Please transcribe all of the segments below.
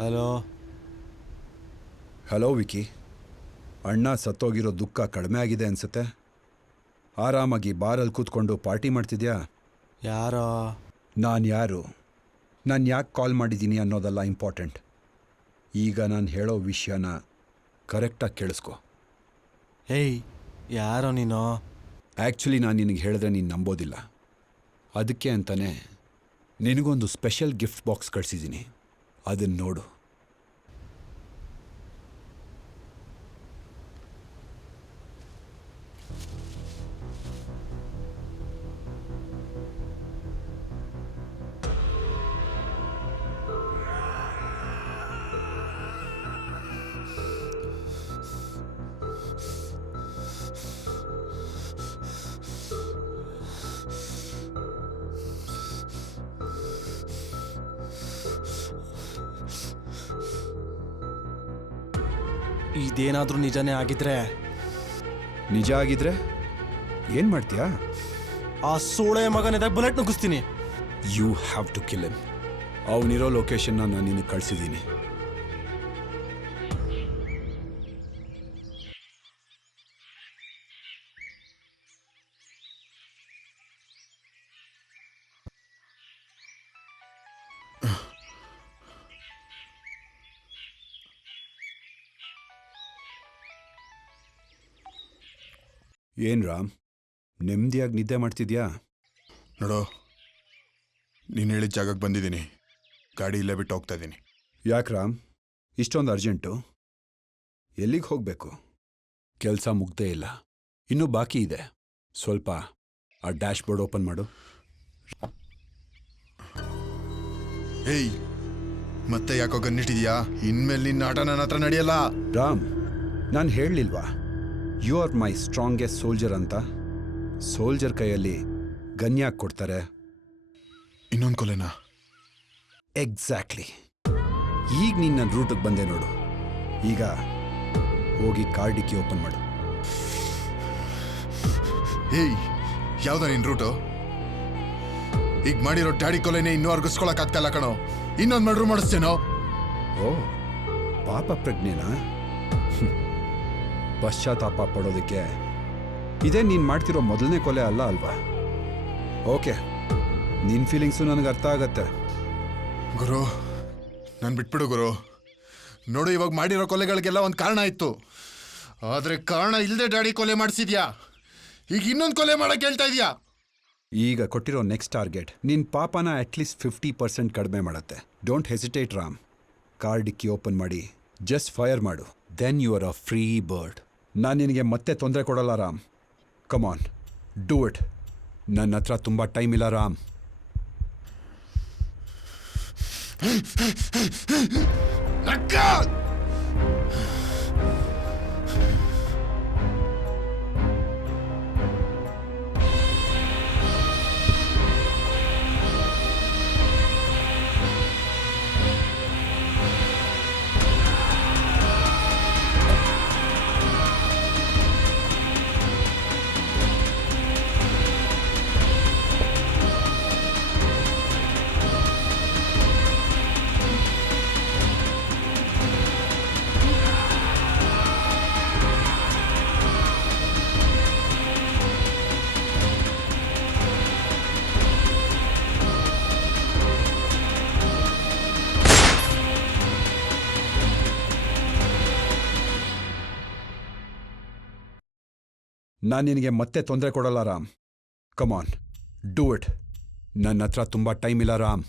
Hello. Hello wiki. ಅಣ್ಣ ಸತ್ತೋಗಿರೋ ದುಃಖ ಕಡಿಮೆ ಆಗಿದೆ ಅನ್ಸುತ್ತೆ. ಆರಾಮಾಗಿ ಬಾರಲ್ಲಿ ಕೂತ್ಕೊಂಡು ಪಾರ್ಟಿ ಮಾಡ್ತಿದ್ಯಾ? ಯಾರೋ? ನಾನು ಯಾರು, ನಾನು ಯಾಕೆ ಕಾಲ್ ಮಾಡಿದ್ದೀನಿ ಅನ್ನೋದಲ್ಲ ಇಂಪಾರ್ಟೆಂಟ್. ಈಗ ನಾನು ಹೇಳೋ ವಿಷಯನ ಕರೆಕ್ಟಾಗಿ ಕೇಳಿಸ್ಕೊ. ಏಯ್, ಯಾರೋ ನೀನು? ಆ್ಯಕ್ಚುಲಿ ನಾನು ನಿನಗೆ ಹೇಳಿದ್ರೆ ನೀನು ನಂಬೋದಿಲ್ಲ. ಅದಕ್ಕೆ ಅಂತಲೇ ನಿನಗೊಂದು ಸ್ಪೆಷಲ್ ಗಿಫ್ಟ್ ಬಾಕ್ಸ್ ಕಳಿಸಿದ್ದೀನಿ. ಅದನ್ನು ನೋಡು. ಇದೇನಾದ್ರೂ ನಿಜನೇ ಆಗಿದ್ರೆ? ನಿಜ ಆಗಿದ್ರೆ ಏನು ಮಾಡ್ತೀಯಾ? ಆ ಸೋಳೆ ಮಗನಿದಾಗ ಬುಲೆಟ್ ನುಗ್ಗಿಸ್ತೀನಿ. You have to kill him. ಅವನಿರೋ ಲೊಕೇಶನ್ನ ನಾನು ನಿನಗೆ ಕಳಿಸಿದ್ದೀನಿ. ಏನು ರಾಮ್, ನೆಮ್ಮದಿಯಾಗಿ ನಿದ್ದೆ ಮಾಡ್ತಿದ್ಯಾ? ನೋಡು, ನೀನು ಹೇಳಿದ ಜಾಗಕ್ಕೆ ಬಂದಿದ್ದೀನಿ. ಗಾಡಿ ಇಲ್ಲೇ ಬಿಟ್ಟು ಹೋಗ್ತಾ ಇದ್ದೀನಿ. ಯಾಕೆ ರಾಮ್ ಇಷ್ಟೊಂದು ಅರ್ಜೆಂಟು? ಎಲ್ಲಿಗೆ ಹೋಗಬೇಕು? ಕೆಲಸ ಮುಗ್ದೇ ಇಲ್ಲ, ಇನ್ನೂ ಬಾಕಿ ಇದೆ. ಸ್ವಲ್ಪ ಆ ಡ್ಯಾಶ್ ಬೋರ್ಡ್ ಓಪನ್ ಮಾಡು. ಏಯ್, ಮತ್ತೆ ಯಾಕೋ ಗನ್ನಿಟ್ಟಿದ್ಯಾ? ಇನ್ಮೇಲೆ ನಿನ್ನ ಆಟ ನನ್ನ ಹತ್ರ ನಡೆಯಲ್ಲ. ರಾಮ್, ನಾನು ಹೇಳಲಿಲ್ವಾ you are my strongest soldier ಅಂತ? ಸೋಲ್ಜರ್ ಕೈಯಲ್ಲಿ ಗನ್ ಯಾಕೆ ಕೊಡ್ತಾರೆ? ಇನ್ನೊಂದು ಕೊಲೆನಾ? ಎಕ್ಸಾಕ್ಟ್ಲಿ. ಈಗ ನೀನು ನನ್ನ ರೂಟಿಗೆ ಬಂದೆ ನೋಡು. ಈಗ ಹೋಗಿ ಕಾರ್ ಡಿಕ್ಕಿ ಓಪನ್ ಮಾಡು. ಏಯ್, ಯಾವ್ದ ನಿನ್ ರೂಟು? ಈಗ ಮಾಡಿರೋ ಡ್ಯಾಡಿ ಕೊಲೆನೇ ಇನ್ನೂ ಅರ್ಗಿಸ್ಕೊಳಕ್ಕಾಗ್ತಲ್ಲ ಕಣೋ. ಇನ್ನೊಂದು ಮರ್ಡ್ರು ಮಾಡಿಸ್ತೇನೋ? ಓ, ಪಾಪ ಪ್ರಜ್ಞೆನಾ? ಪಶ್ಚಾತ್ತಾಪ ಪಡೋದಕ್ಕೆ ಇದೇ ನೀನು ಮಾಡ್ತಿರೋ ಮೊದಲನೇ ಕೊಲೆ ಅಲ್ಲ ಅಲ್ವಾ? ಓಕೆ, ನಿನ್ನ ಫೀಲಿಂಗ್ಸು ನನಗೆ ಅರ್ಥ ಆಗತ್ತೆ. ಗುರು, ನಾನು ಬಿಟ್ಬಿಡು ಗುರು. ನೋಡು, ಇವಾಗ ಮಾಡಿರೋ ಕೊಲೆಗಳಿಗೆಲ್ಲ ಒಂದು ಕಾರಣ ಇತ್ತು. ಆದರೆ ಕಾರಣ ಇಲ್ಲದೆ ಡ್ಯಾಡಿ ಕೊಲೆ ಮಾಡಿಸಿದ್ಯಾ. ಈಗ ಇನ್ನೊಂದು ಕೊಲೆ ಮಾಡಕ್ಕೆ ಹೇಳ್ತಾ ಇದೆಯಾ? ಈಗ ಕೊಟ್ಟಿರೋ ನೆಕ್ಸ್ಟ್ ಟಾರ್ಗೆಟ್ ನಿನ್ನ ಪಾಪನ ಅಟ್ಲೀಸ್ಟ್ 50% ಕಡಿಮೆ ಮಾಡುತ್ತೆ. Don't hesitate Ram. ಕಾರ್ ಡಿಕ್ಕಿ ಓಪನ್ ಮಾಡಿ ಜಸ್ಟ್ ಫೈರ್ ಮಾಡು. Then you are a free bird. ನಾನು ನಿನಗೆ ಮತ್ತೆ ತೊಂದರೆ ಕೊಡಲ್ಲ Ram. Come on, do it. ನನ್ನ ಹತ್ರ ತುಂಬ ಟೈಮ್ ಇಲ್ಲ ರಾಮ್. ನಾನು ನಿನಗೆ ಮತ್ತೆ ತೊಂದರೆ ಕೊಡಲ್ಲ Ram. Come on, do it. ನನ್ನ ಹತ್ರ ತುಂಬ ಟೈಮ್ ಇಲ್ಲ Ram.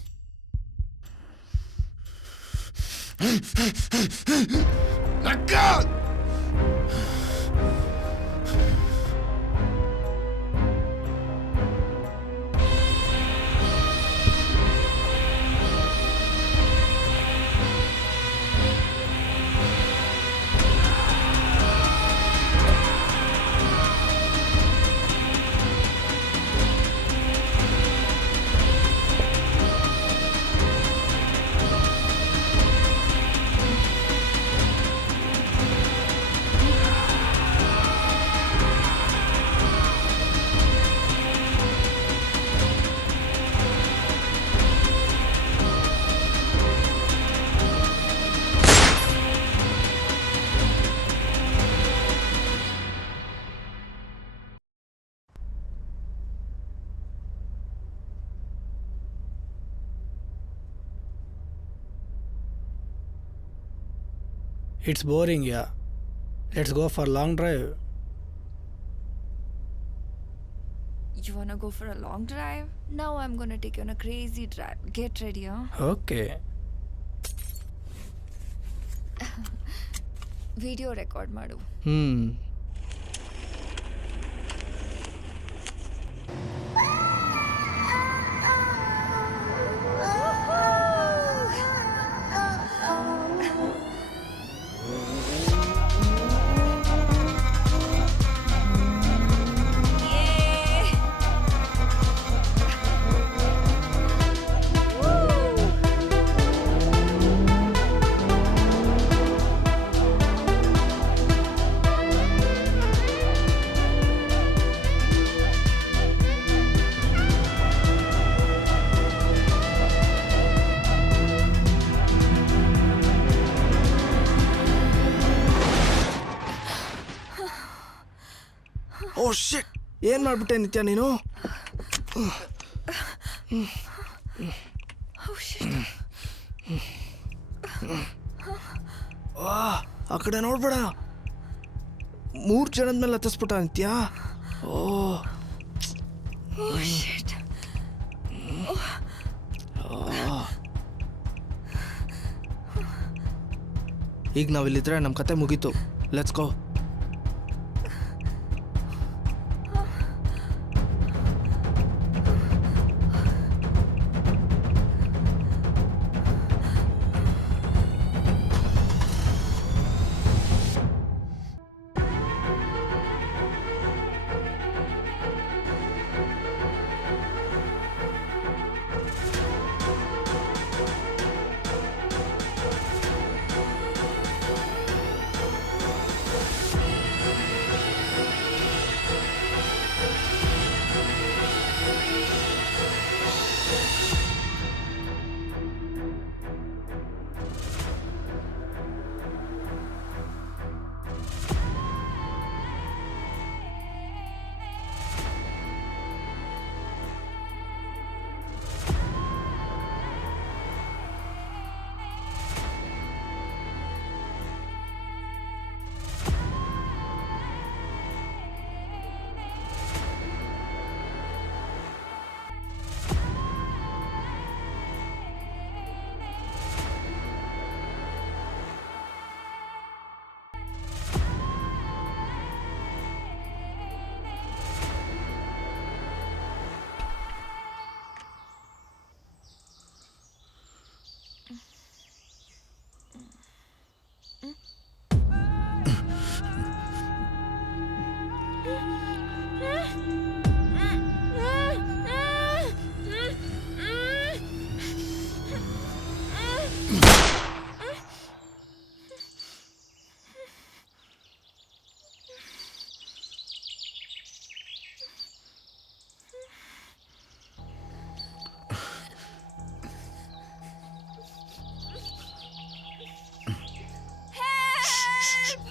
It's boring, yeah. Let's go for long drive. You wanna go for a long drive? Now I'm gonna take you on a crazy drive. Get ready, huh? Okay. Video record ಮಾಡು. ಓ ಶಿಟ್, ಏನು ಮಾಡ್ಬಿಟ್ಟೆ ನಿತ್ಯ ನೀನು? ಆ ಕಡೆ ನೋಡ್ಬೇಡ, 3 ಜನದ ಮೇಲೆ ಹತ್ತಿಸ್ಬಿಟ್ಟ ನಿತ್ಯ. ಈಗ ನಾವಿಲ್ಲಿದ್ರೆ ನಮ್ಮ ಕತೆ ಮುಗೀತು. Let's go.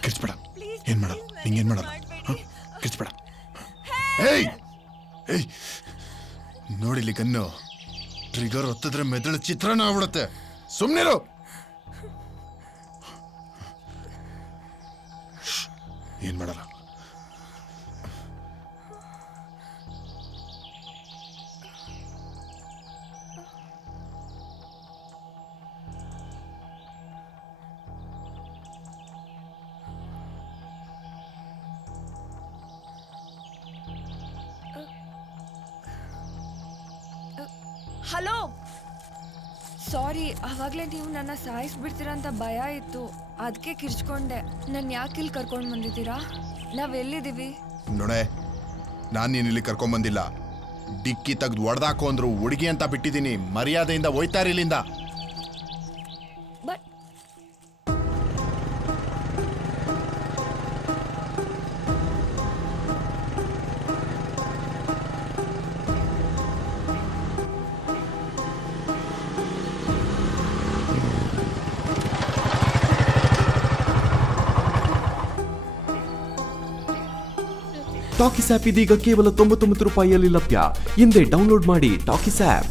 ಕಿರ್ಚ್ಬೇಡ. ಏನ್ ಮಾಡಲ್ಲ, ನಿಂಗೇನ್ ಮಾಡಲ್ಲ. ಕಿರ್ಚ್ಬೇಡ. ಏಯ್ ಏಯ್, ನೋಡಿಲಿ ಗನ್ನು, ಟ್ರಿಗರ್ ಹೊತ್ತಿದ್ರೆ ಮೆದುಳು ಚಿತ್ರಾನ್ನ ಆಗ್ಬಿಡುತ್ತೆ. ಸುಮ್ಮನಿರು. ಏನ್ ಮಾಡಲ್ಲ. ಹಲೋ, ಸಾರಿ, ಆವಾಗಲೇ ನೀವು ನನ್ನ ಸಾಯಿಸ್ಬಿಡ್ತೀರಾ ಅಂತ ಭಯ ಇತ್ತು, ಅದಕ್ಕೆ ಕಿರ್ಚ್ಕೊಂಡೆ. ನನ್ನ ಯಾಕೆ ಇಲ್ಲಿ ಕರ್ಕೊಂಡು ಬಂದಿದ್ದೀರಾ? ನಾವೆಲ್ಲಿದ್ದೀವಿ? ನೋಡೆ, ನಾನು ನೀನಿಲ್ಲಿ ಕರ್ಕೊಂಬಂದಿಲ್ಲ. ಡಿಕ್ಕಿ ತೆಗ್ದು ಒಡೆದಾಕು ಅಂದ್ರು ಹುಡುಗಿ ಅಂತ ಬಿಟ್ಟಿದ್ದೀನಿ. ಮರ್ಯಾದೆಯಿಂದ ಹೋಯ್ತಾರೆ ಇಲ್ಲಿಂದ. ಬಟ್ ಟಾಕೀಸ್ ಆ್ಯಪ್ ಇದೀಗ ಕೇವಲ 99 ರೂಪಾಯಿಯಲ್ಲಿ ಲಭ್ಯ. ಹಿಂದೆ ಡೌನ್ಲೋಡ್ ಮಾಡಿ ಟಾಕೀಸ್ ಆ್ಯಪ್.